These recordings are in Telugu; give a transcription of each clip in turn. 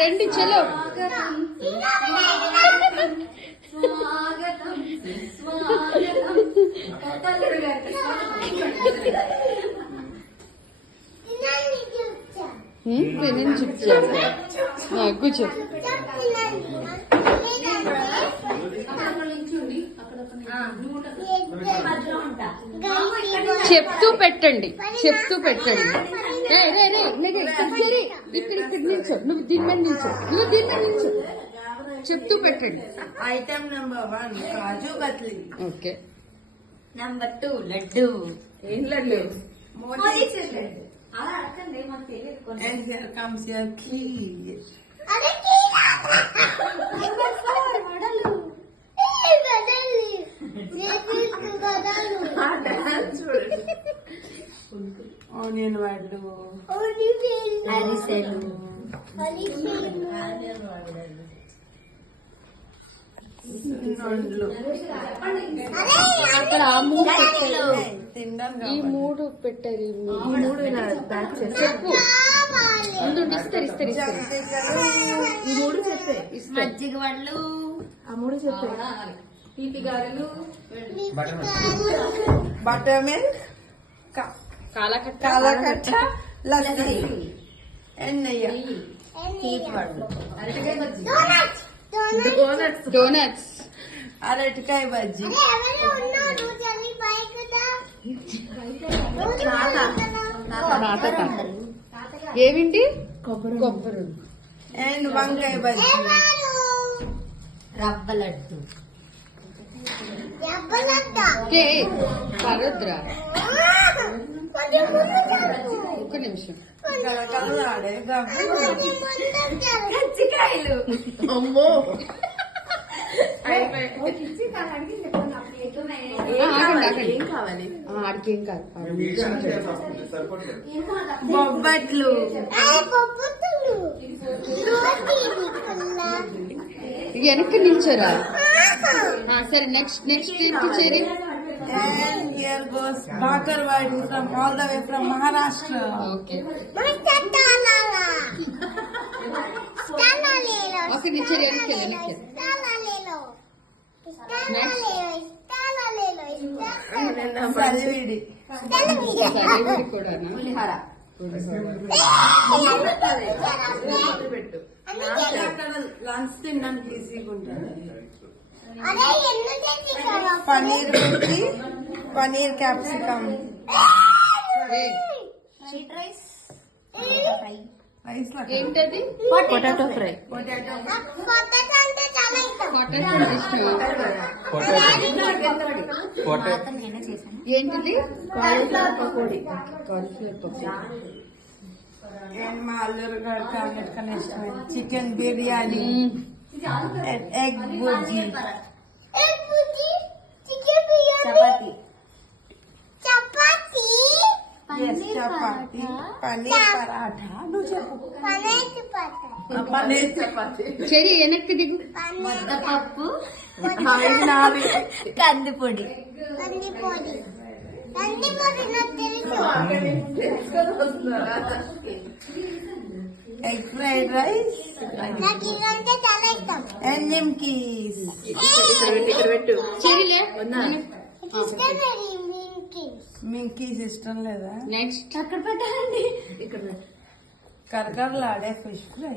రండి చలో. నేను చెప్తాను కూర్చో. చెప్తూ పెట్టండి, చెప్తూ పెట్టండి. ఇక్కడ నిల్చో, నువ్వు దీని మీద నిల్చో, నువ్వు దీని మీద నిల్చో, చెప్తూ పెట్టండి. ఐటమ్ నెంబర్ 1 కాజు కత్లీ. ఓకే. నెంబర్ 2 లడ్డు. ఏం laddu? And here comes your key. Onion వడ్లు, అరిసెలు, అక్కడ ఆ మూడు పెట్టారు, ఈ మూడు పెట్టారు, ఈ మూడు చెప్పు. ఇస్తారు ఈ మూడు చెప్పే. మజ్జిగ వడ్లు, ఆ మూడు చెప్పే. తీపి గారెలు, బటర్ మిల్క్, కాలకట్ట, లస్సీ, నెయ్యి, డోనట్స్, అరటికాయ బజ్జీ, ఏమిటి కొబ్బరి అండ్ వంకాయ బజ్జీ, రవ్వ లడ్డు, పరద్రా. ఒక్క నిమిషం. కజ్జికాయలు. అమ్మో ఆడికేం కాదు. బొబ్బట్లు, వెనక్కి నిల్చోరా. సరే నెక్స్ట్ ఏంటి చేరి. And here goes Bakarwadi from all the way from Maharashtra. Okay. Okay, niche వెనక్కి. సలివిడి కూడానా? లంచ్ తినడానికి ఈజీగా ఉంటుంది. పనీర్ మిర్చి, పనీర్ క్యాప్సికమ్, ఏంటది? Potato fry. ఏంటిది? కాలీఫ్లవర్ పకోడీ. మా అల్లూరు గారికి అన్నిటికన్నా ఇష్టమైన చికెన్ బిర్యానీ, ఎగ్ బుర్జీ, చపాతి, పనీర్ పరాఠా. నువ్వు చెప్పు. పనీర్ చపాతి. చెరి వెనక్కి దిగు. ముద్దపప్పు, కందిపొడి, ఎగ్ ఫ్రైడ్ రైస్, అండ్ నిమ్కీస్. చెరిలే. మింకీస్ ఇష్టం లేదా? నెక్స్ట్ అక్కడ పెట్టండి. ఇక్కడ కరకరలాడే ఫిష్ ఫ్రై,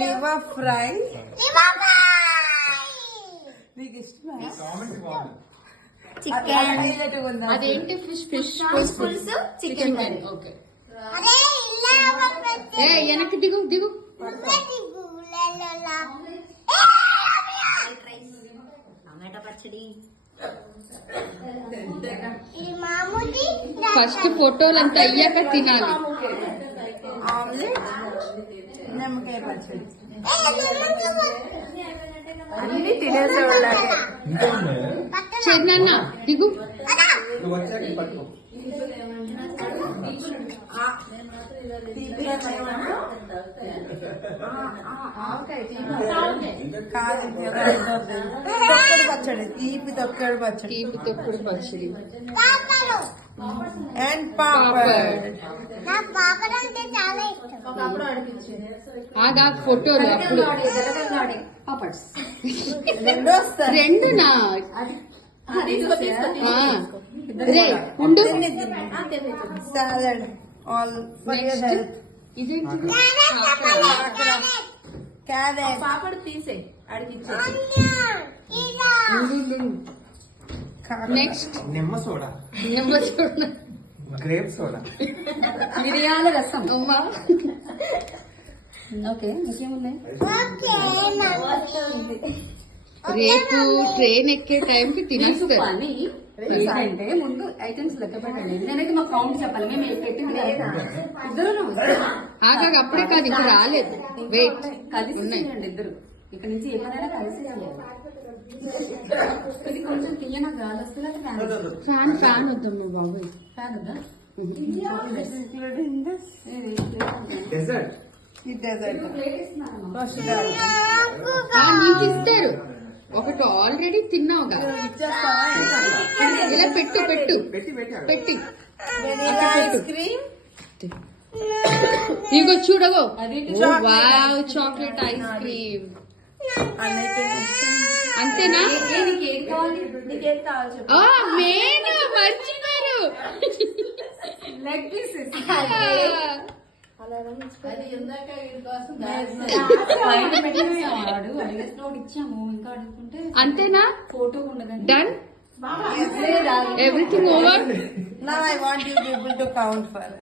లివర్ ఫ్రై. నీకు ఇష్టమా? చికెన్. అదేంటి? ఫిష్ పులుసు, చికెన్ కర్రీ. ఓకే. వెనక్కి దిగు దిగు. టమాటా పచ్చడి. ఫస్ట్ ఫోటోలు అంతా అయ్యాక తినాలి. ఆమ్లెట్, నిమ్మకాయ పచ్చడి. అన్ని తినేసేవాళ్ళ. చిన్న దిగు. కాదు తొక్కడు పచ్చడి, తీపి తొక్కడు పచ్చడి తీపి తొక్కుడు పచ్చడి అండ్ పాపడ్. ఆగా ఫోటోలు అప్పుడు రెండు వస్తాయి. రెండునా రే ఉండు salad all for your next health. ఇదేంటి క్యారెట్ పాపడు తీసే అడిగిచ్చే నెక్స్ట్ నిమ్మ సోడా, నెంబర్ చూడ గ్రేప్ సోడా, మిరియాల రసం. అమ్మా ఓకే ఇంకేమున్నాయి? రేపు ట్రైన్ ఎక్కే టైంకి తినేస్తారు పని అంటే ముందు ఐటమ్స్ లెక్క పెట్టండి. నేనైతే మా కౌంట్ చెప్పాలి. మేము పెట్టింది లేదా ఇద్దరు ఆగా అప్పుడే కాదు ఇంకా రాలేదు వెయిట్ కలిసి ఉన్నాయి చేయండి ఇద్దరు. ఇక్కడ నుంచి ఏ పనైనా కలిసి చేయాలి. ఇది కొంచెం తీయన గాలి వస్తుంది. ఫ్యాన్ వద్దమ్మా బాబు ఫ్యాన్ ఉందా? డెజర్ట్, ప్లేట్ ఇస్తున్నాను. నీకు ఇస్తారు ఒకటి ఆల్రెడీ తిన్నావుగా ఇలా పెట్టు పెట్టు పెట్టి పెట్టాడు. పెట్టి ఐస్ క్రీమ్ ఇగో చూడగో అది వావ్ చాక్లెట్ ఐస్ క్రీమ్ అన్నైతే అంతేనా నీకు ఏది కావాలి? నీకు ఏది కావాలి చెప్పు. ఆ మెయిన్ మర్చిపోయారు లెగ్ పీసెస్. అది ఇందాక వీడి కోసం వాడు అడిగేసినోడు ఇచ్చాము. ఇంకా అడుగుతుంటే అంతేనా ఫోటో ఉండదండి. Done everything over Now I want you people to count for